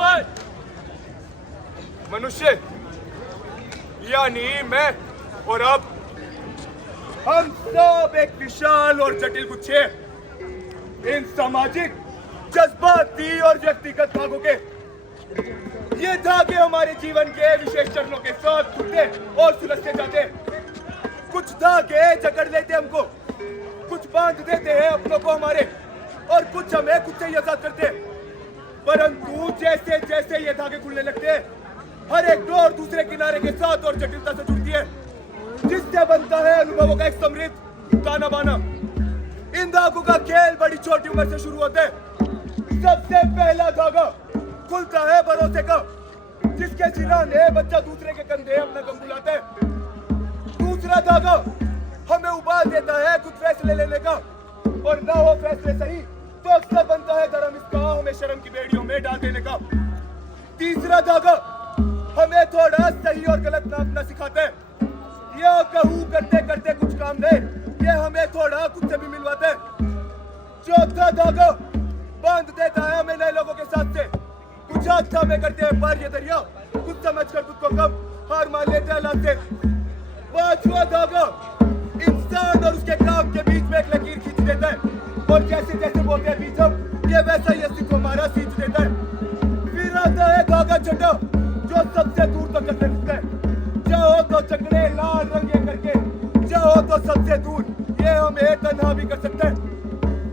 पर मनुष्य यानी मैं और अब हम सब एक विशाल और जटिल गुच्छे इन सामाजिक, जज्बाती और व्यक्तिगत भागों के। ये धागे हमारे जीवन के विशेष चरणों के साथ जुड़ते और सुलझते जाते। कुछ धागे जकड़ लेते हमको, कुछ बांध देते हैं अपनों को हमारे, और कुछ हमें खुद से ही आजाद करते। परंतु जैसे जैसे ये धागे खुलने लगते हैं, हर एक डोर दूसरे किनारे के साथ और जटिलता से जुड़ती है, जिससे बनता है अनुभवों का एक समृद्ध ताना बाना। इन धागों का खेल बड़ी छोटी उम्र से शुरू होता है। सबसे पहला धागा खुलता है भरोसे का, जिसके सिराने बच्चा दूसरे के कंधे अपना गम बुलाता है। दूसरा धागा हमें उबाल देता है कुछ फैसले लेने का, और ना हो फैसले सही तो अक्सर बनता है धर्म इसका हमें शर्म की बेड़ियों में डाल देने का। तीसरा धागा हमें थोड़ा सही और गलत नापना सिखाता है। यह कहूँ करते करते कुछ काम दे, ये हमें थोड़ा खुद से भी मिलवाता है। चौथा धागा बांध देता है हमें नए लोगों के साथ से। कुछ हादसा में करते हैं पार ये दरिया, कुछ समझकर खुद को कम हार मान लेते हैं लाते। पांचवा धागा इंसान और उसके काम के बीच में एक लकीर खींच देता है, और जैसे जैसे बोलते हैं बीच हम, ये वैसा ही अस्तित्व हमारा सींच देता है। फिर आता है धागा छठा, जो सबसे दूर तक करते दिखता है। चाहो तो चकड़े लाल रंगे करके, चाहो तो सबसे दूर, ये हमें तन्हा भी कर सकता है।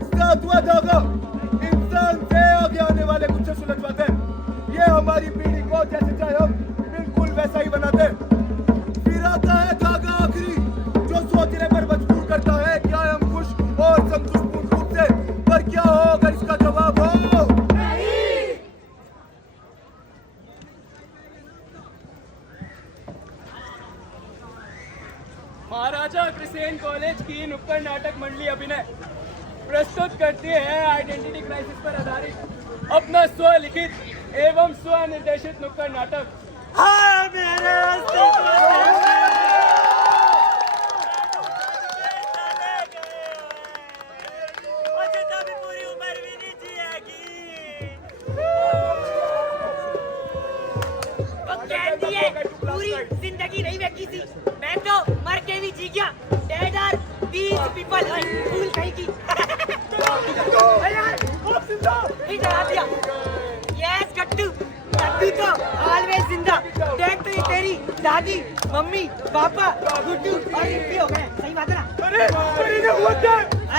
सातवां धागा इंसान से आगे आने वाले कुछ से सुलझवाते हैं। ये हमारी पीढ़ी को जैसे चाहे हम बिल्कुल वैसा ही बनाते हैं। फिर आता है धागा आखिरी, जो सोचने पर मजबूर करता है क्या हम खुश और संतुष्ट पूर्ण रूप से, पर क्या हो अगर इसका जवाब हो नहीं। महाराजा अग्रसेन कॉलेज की नुक्कड़ नाटक मंडली अभिनय प्रस्तुत करती है आइडेंटिटी क्राइसिस पर आधारित अपना स्वलिखित एवं स्वनिर्देशित नुक्कड़ नाटक हाँ मेरे पूरी उम्र भी नहीं जिएगी। पूरी जिंदगी नहीं बेची थी, मैं तो मर के भी जी गया। डेड आर दीस पीपल, फूल कहीं की। यस गट्टू, गट्टू तो ऑलवेज जिंदा। डेड तो ये तेरी दादी, मम्मी, पापा, गुड्डू और रिप्पी हो गए। सही बात है ना?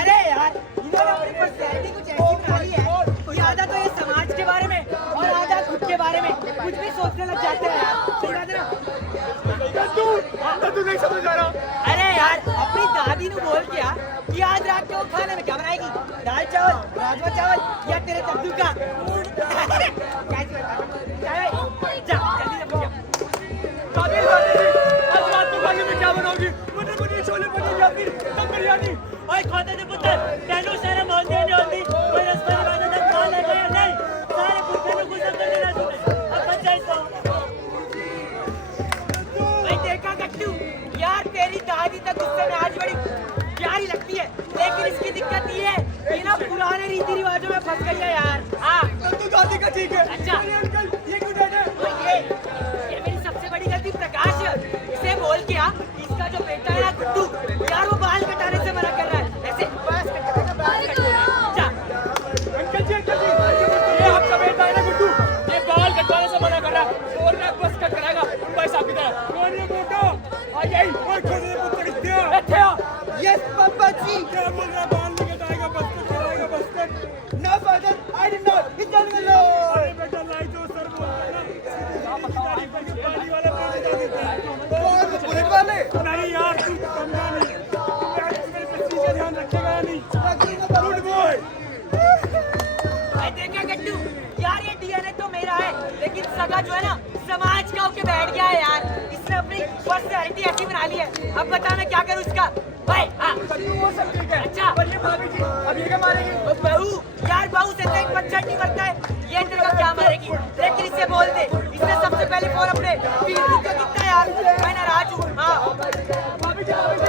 अरे यार, इन्होंने अपनी पर्सनैलिटी कुछ ऐसी बना ली है कि आधा तो ये समाज के बारे में और आधा खुद के बारे में कुछ भी सोचने लग जाते हैं यार। सही बात है ना? तू नहीं समझ आ रहा। अरे यार, अपनी दादी ने बोल क्या कि आज रात को खाने में क्या बनाएगी, दाल चावल, राजमा चावल या तेरे कद्दू का मूड। आज रात को खाने में क्या बनाओगी? मटर पनीर, छोले पनीर या फिर दम बिरयानी? ओए खोते थे पुत्र, तेनू सारे मोहल्ले ने होती कोई रस्ते में आने तक खा लेगा या नहीं? सारे पुत्र ने गुस्सा कर देना तूने। अब बच जाए तो भाई देखा गट्टू, यार तेरी दादी तक गुस्से में आज बड़ी प्यारी लगती है, लेकिन इसकी दिक्कत ये है कि ना पुराने रीति रिवाजों में फंस गई है यार। हाँ तू दादी का ठीक है। अच्छा अंकल ये क्यों डेड है? ये मेरी सबसे बड़ी गलती प्रकाश है। इसे बोल क्या इसका जो बेटा है ना गुड्डू, यार वो बाल कटाने से मना कर रहा है। ऐसे बाल कटाने जा। अंकल जी ये आपका बेटा है ना गुड्डू, ये बाल कटवाने से मना कर रहा है और ना बस कट कराएगा उन भाई साहब की तरह। कौन ये बेटा? आई आई और खोज दे पुत्र किथे आ? यस पापा जी। क्या बोल रहा? बाल नहीं कटाएगा, बस कट कराएगा, बस cut. No father, I did not, he told me no. अरे बेटा लाई जो सर बोल रहा है ना, आप तारीफ करके पानी वाले पे बता देते हैं। और बुलेट वाले? नहीं यार तू समझा नहीं, तू मेरे बच्ची का ध्यान रखेगा या नहीं? Good boy. भाई देखा गट्टू, यार ये डीएनए तो मेरा है, लेकिन सगा जो है ना समाज का होके बैठ गया है यार। इसने अपनी पर्सनैलिटी ऐसी बना ली है। अब बता मैं क्या करूँ इसका? भाई हाँ वो सब ठीक है। अच्छा पर ये भाभी जी अब ये क्या मारेगी? बहू, यार बहू से तो एक बच्चा नहीं मरता है, ये तेरे को क्या मारेगी? लेकिन इसे बोल दे, इसने सबसे पहले फोन अपने पीढ़ी को कितना यार, मैं नाराज हूँ। हाँ भाभी जी आपने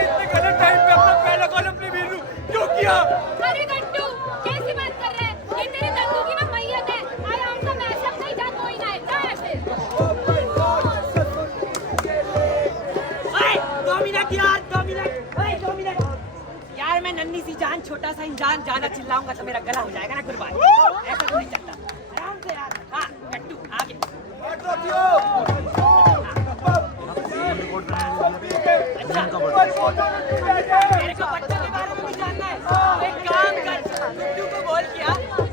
इतने गलत टाइम पे अपना पहला कॉल अपनी वीरू क्यों किया? अरे गट्टू कैसी बात कर रहे हैं? ये तेरे दंदू की ना मैयत है। जान छोटा सा इंसान, ज्यादा चिल्लाऊंगा तो मेरा गला हो जाएगा ना कुर्बान। ऐसा तो नहीं चलता, आराम से यार। हाँ गट्टू आगे। मेरे को बच्चों के बारे में भी जानना है। एक काम कर, गुड्डू को बोल किया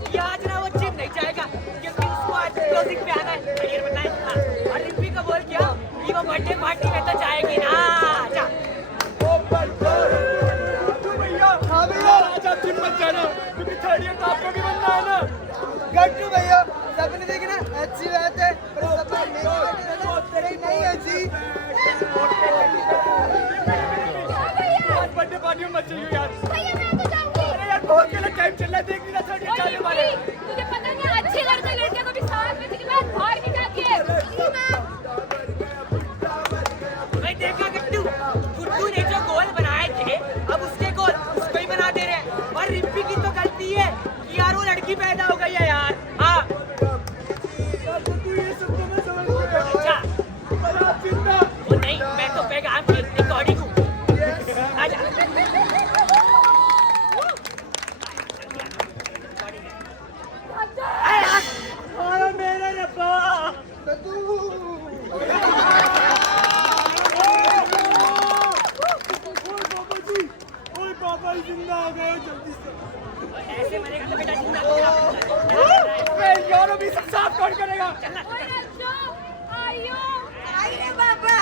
कि आज ना वो जिम नहीं जाएगा क्योंकि उसको आज क्लोजिंग पे आना है। ये बताए। हाँ। और रिम्पी को बोल किया कि वो बर्थडे पार्टी में तो जाएगी ना। जा। गट्टू भैया सपने देखना अच्छी बात है, पर सपना नहीं है जी। बर्थडे पार्टी में मत चलियो यार। भैया मैं तो जाऊंगी। अरे यार बहुत गलत टाइम चल रहा है, देख नहीं रहा था ओए जाने वाले। रिम्पी, तुझे पता नहीं अच्छे लड़के लड़कियों को भी 7 बजे के बाद बाहर नहीं जाती है। भाई देखा गट्टू, गुड्डू ने जो गोल बनाए थे अब उसके गोल उसको ही बना दे रहे हैं। और रिम्पी की तो गलती है कि यार वो लड़की पैदा हो गई है यार। हाँ अच्छा, वो नहीं, मैं तो पैगाम की रिकॉर्डिंग हूँ। आजा। अरे मेरा रब्बा। ऐसे मरेगा तो बेटा जिंदा होगा। यार अभी सब साफ कौन करेगा? ओए रज्जो, आइयो। अरे बाबा।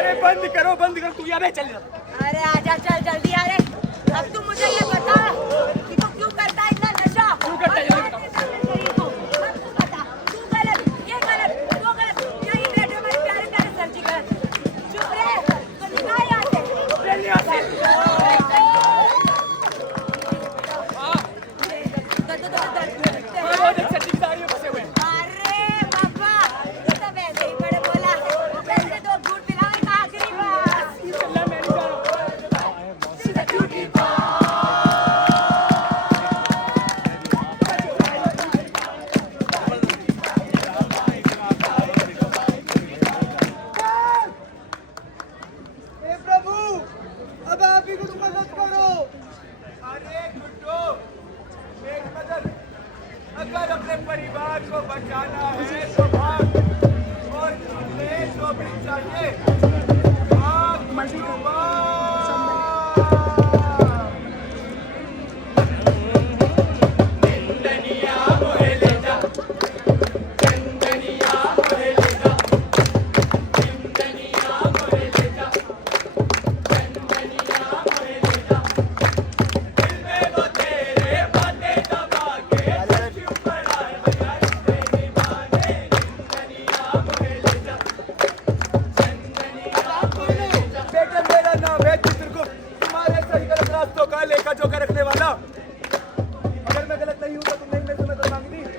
अरे बंद करो तू, या मैं चल रहा। अरे आजा चल अगर अपने परिवार को बचाना है तो भाग और तुम्हें जो भी चाहिए भाग गुड्डू भाग। बेटा मेरा नाम है चित्रगुप्त, तुम्हारे सही गलत रास्तों का लेखा जोखा रखने वाला। अगर मैं गलत नहीं हूँ तो तुमने मेरे से मदद मांगी थी।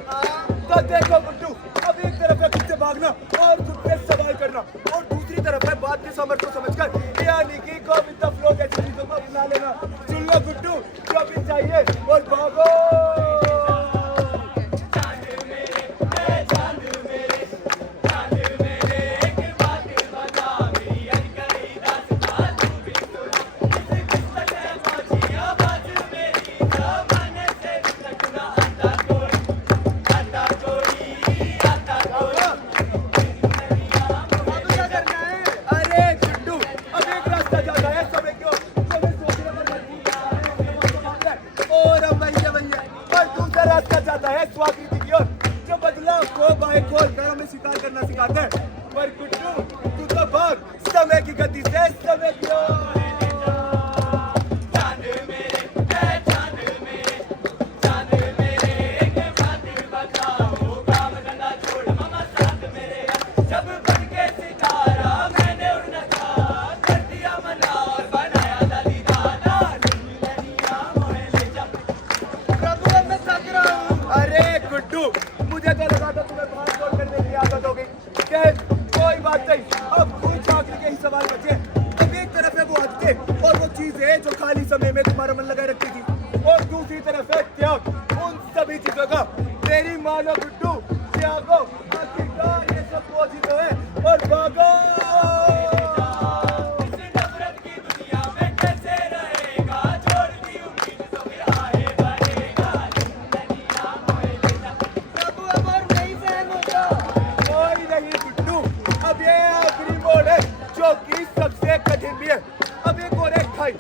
तो देखो गुड्डू, अब एक तरफ है खुद से भागना और खुद से सवाल करना, और दूसरी तरफ है बात के समझ को समझकर यानी कि गो विद द फ्लो जैसी चीजों को अपना लेना। सुन लो गुड्डू, जो भी चाहिए और भागो। अरे गुड्डू, अब एक रास्ता जाता है समय क्यों तुम्हें सोचने पर मजबूर है। और अब भैया और दूसरा रास्ता जाता है स्वाकृति की ओर, जो बदलाव को बाएं खोल कर हमें स्वीकार करना सिखाता है। पर गुड्डू, तू तो भाग समय की गति से समय की ओर। प्रभु अब मैं थक रहा हूँ। अरे गुड्डू, मुझे तो लगा था तुम्हें भाग दौड़ करने की आदत हो गई। खैर कोई बात नहीं, अब कुछ आखिर के ही सवाल बचे। अब एक तरफ है वो हफ्ते और वो चीजें जो खाली समय में तुम्हारा मन लगाए रखती थी, और दूसरी तरफ है त्याग उन सभी चीजों का। तेरी मानो गुड्डू, त्यागो आखिरकार ये सब बोझ ही तो है। और भागो। प्रभु अब और नहीं सहन होता। कोई नहीं गुड्डू, अब ये आखिरी मोड़ है जो कि सबसे कठिन भी है। अब एक और एक खाई,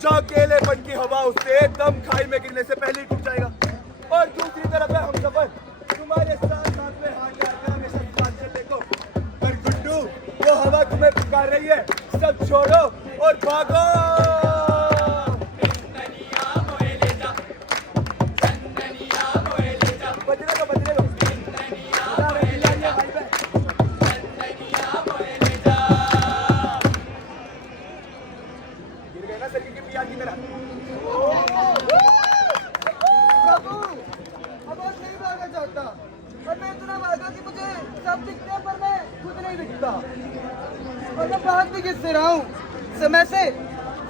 जो अकेलेपन की हवा उससे दम खाई में गिरने से पहले ही टूट जाएगा। और दूसरी तरफ है हम सफर, तुम्हारे साथ साथ में हाथ डालकर हमेशा साथ चलने को। पर गुड्डू, वो हवा तुम्हें पुकार रही है, सब छोड़ो और भागो। बजरे लो, बजरे लो। बजा रहे हैं, चिल्लाइए भाई बहन। गिर गए ना सर्की की पियार की तरह। प्रभु अब और नहीं भागना चाहता। और मैं इतना भागा कि मुझे सब दिखते हैं पर मैं खुद नहीं दिखता। और मैं भाग भी किससे रहा हूँ? समय से,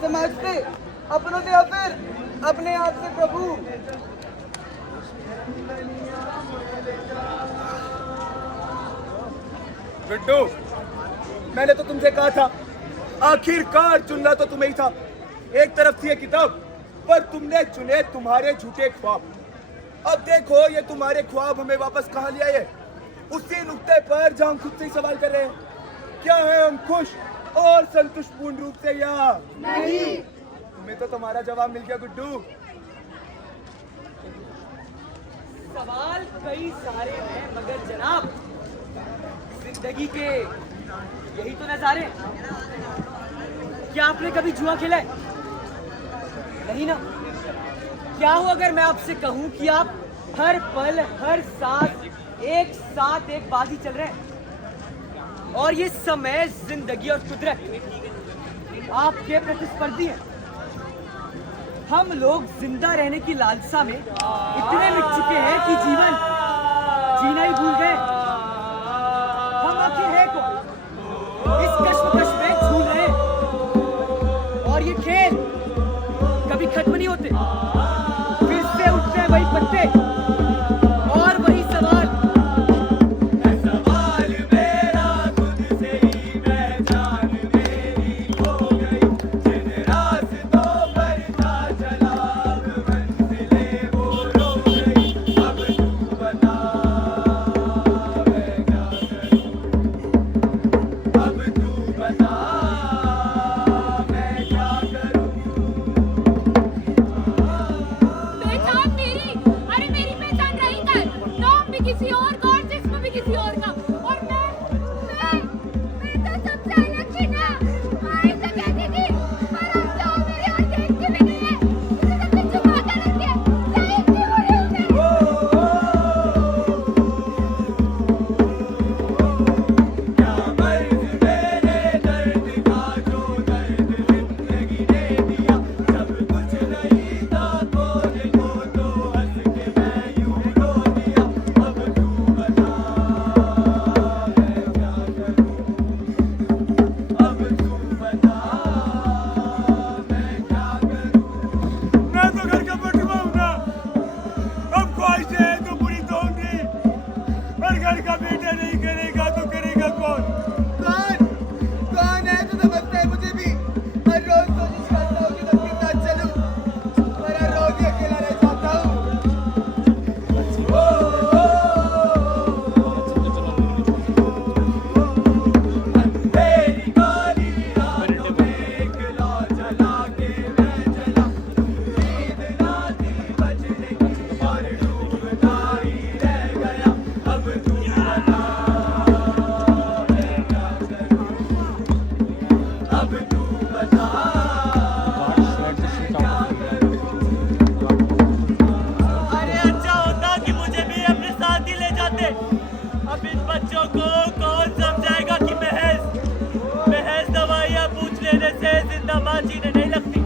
समाज से, अपनों से, या फिर अपने आप से। प्रभु गुड्डू, मैंने तो तुमसे कहा था, आखिरकार चुनना तो तुम्हें ही था। एक तरफ थी ये किताब, पर तुमने चुने तुम्हारे झूठे ख्वाब। अब देखो ये तुम्हारे ख्वाब हमें वापस कहाँ ले आए, उसी नुक्ते पर जहाँ हम खुद से ही सवाल कर रहे हैं। क्या है हम खुश और संतुष्ट पूर्ण रूप से या नहीं। तुम्हें तो तुम्हारा जवाब मिल गया गुड्डू। सवाल कई सारे हैं मगर जनाब, जिंदगी के यही तो नजारे। क्या आपने कभी जुआ खेला है? नहीं ना। क्या हो अगर मैं आपसे कहूं कि आप हर पल हर सांस एक साथ एक बाजी चल रहे हैं, और ये समय, जिंदगी और कुदरत आपके प्रतिस्पर्धी हैं। हम लोग जिंदा रहने की लालसा में इतने मिट चुके हैं कि जीवन जीना ही भूल गए। हम आखिर है कौन? इस कश्मकश में झूल रहे हैं, और ये खेल कभी खत्म नहीं होते। फिर से उठते हैं वही पत्ते और वही सवाल। अब किसी और का और जिस्म भी किसी और का। और मैं तो सबसे अलग थी ना। आई तो कहती थी, पर अब तो मेरी ओर देखती भी नहीं है। मुझे सबसे छुपा कर रखती है। सही क्यों हो रही हूँ मैं? मैं तो घर का बटुआ हूँ ना। अब ख्वाहिशें हैं तो पूरी तो होंगी। पर घर का बेटा नहीं करेगा तो करेगा कौन? कौन है तो समझता है मुझे भी। हर रोज कोशिश करता हूँ कि सबके साथ चलूं, पर हर रोज ही अकेला रह जाता हूँ। अरे अच्छा होता कि मुझे भी अपने साथ ही ले जाते। अब इन बच्चों को कौन समझाएगा कि महज दवाइयाँ पूछ लेने से जिंदा माँ जीने नहीं लगती।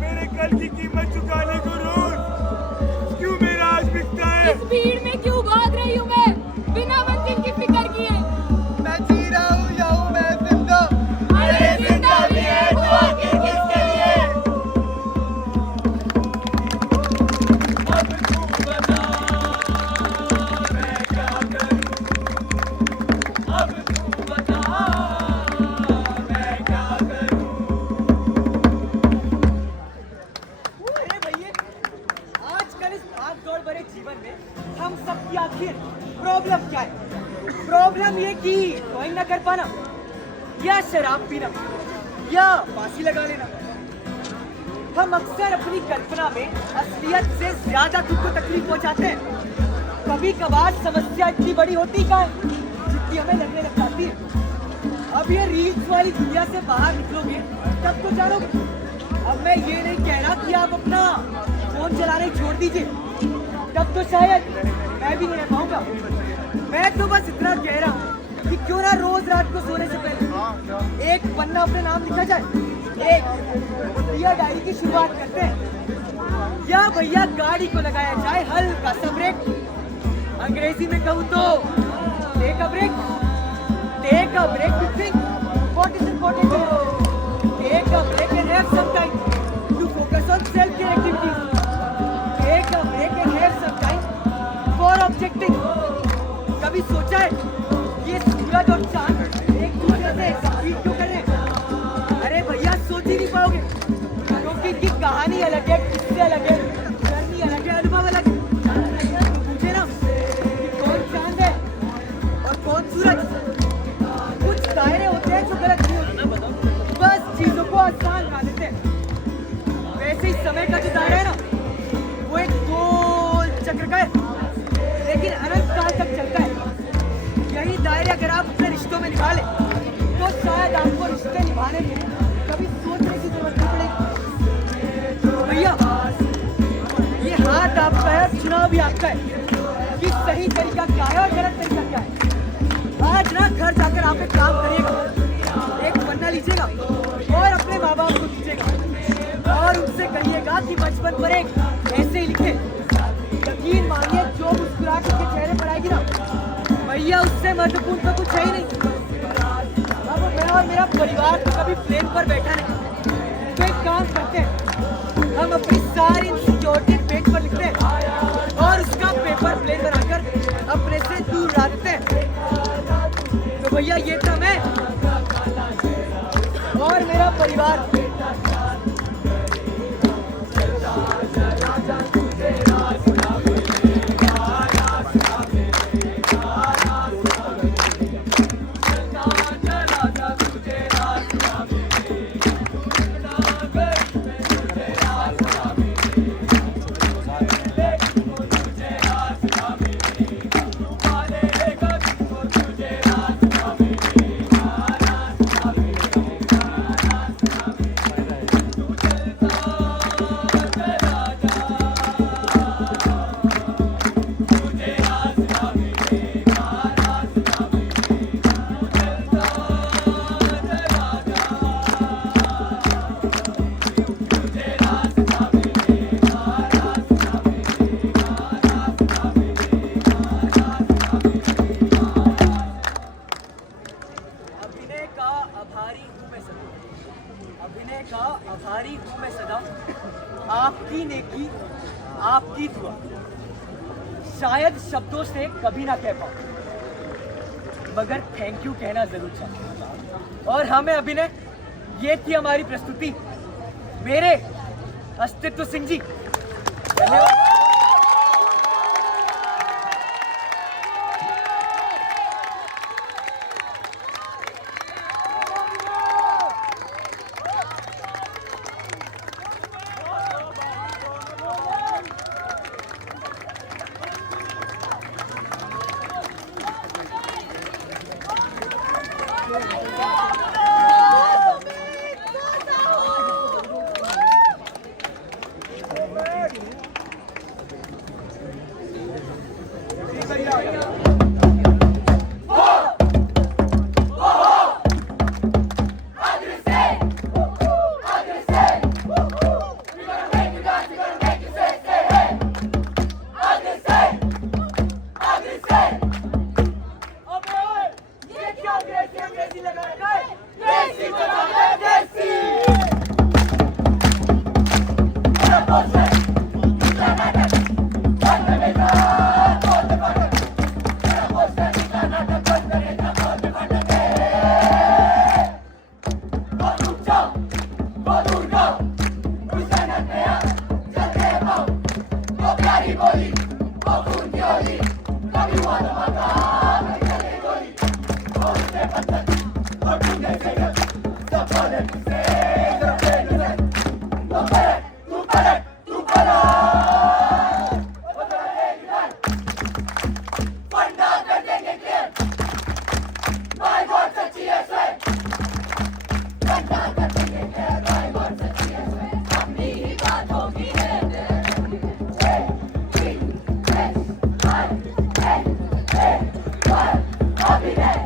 मेरे कल की कीमत चुकाने को रोज क्यों मेरा आज बिकता है? इस भीड़ में क्यों भाग रही हूँ मैं, बिना मंजिल की फिक्र किए? मैं जी रहा हूँ या हूँ मैं जिंदा? अरे जिंदा भी है तो आखिर किसके लिए? अरे भैया, आजकल इस भाग-दौड़ भरे जीवन में हम सब की आखिर प्रॉब्लम क्या है? प्रॉब्लम ये कि ड्राइंग न कर पाना, या शराब पीना, या फांसी लगा लेना। हम अक्सर अपनी कल्पना में असलियत से ज्यादा खुद को तकलीफ पहुंचाते हैं। कभी कभार समस्या इतनी बड़ी होती का है जितनी हमें लगने लग जाती है। अब ये रील्स वाली दुनिया से बाहर निकलोगे तब तो जानोगे। अब मैं ये नहीं कह रहा कि आप अपना फोन चलाना ही छोड़ दीजिए, तब तो शायद मैं भी नहीं रह पाऊंगा। मैं तो बस इतना कह रहा हूँ कि क्यों ना रोज रात को सोने से पहले एक पन्ना अपने नाम लिखा जाए, एक दिया डायरी की शुरुआत करते हैं। या भैया गाड़ी को लगाया जाए हल्का सा ब्रेक। अंग्रेजी में कहूँ तो take a break to think what is important. Take a break and have some time to focus on self care activities. Take a break and have some time for objective. कभी सोचा है ये सूरज और चांद एक दूसरे से कम्पीट क्यों कर रहे हैं? अरे भैया सोच ही नहीं पाओगे, क्योंकि इनकी कहानी अलग है, किस्से अलग है, जर्नी अलग है, अनुभव अलग है। पूछे ना कि कौन चांद है और कौन सूरज? कुछ दायरे होते हैं जो गलत नहीं होते, बस चीजों को आसान बना देते हैं। वैसे ही समय का जो दायरा है ना, वो एक गोल चक्र का है, लेकिन अनंत काल तक चलता है। यही दायरे अगर आप अपने रिश्तों में निभा लें तो शायद आपको रिश्ते निभाने में कभी सोचने की जरूरत नहीं पड़ेगी। तो भैया ये हाथ आपका है, चुनाव भी आपका है कि सही तरीका क्या है और गलत तरीका क्या है। आज ना घर जाकर आप एक काम करिएगा, एक पन्ना लीजिएगा और अपने माँ बाप को दीजिएगा और उनसे कहिएगा कि बचपन पर एक ऐसे ही लिखे। यकीन मानिए जो मुस्कुराहट उसके चेहरे पर आएगी ना भैया, उससे महत्वपूर्ण तो कुछ है ही नहीं। अब मैं और मेरा परिवार तो कभी प्लेन पर बैठा नहीं, तो एक काम करते हैं, हम अपनी सारी इनसिक्योरिटी पेज पर लिखते हैं और उसका भैया ये था मैं और मेरा परिवार। अभिनय का आभारी हूँ मैं सदा, आपकी नेकी आपकी दुआ शायद शब्दों से कभी ना कह पाऊं, मगर थैंक यू कहना जरूर चाहूँ। और हमें अभिनय ये थी हमारी प्रस्तुति, मेरे अस्तित्व सिंह जी। धन्यवाद। Happiness!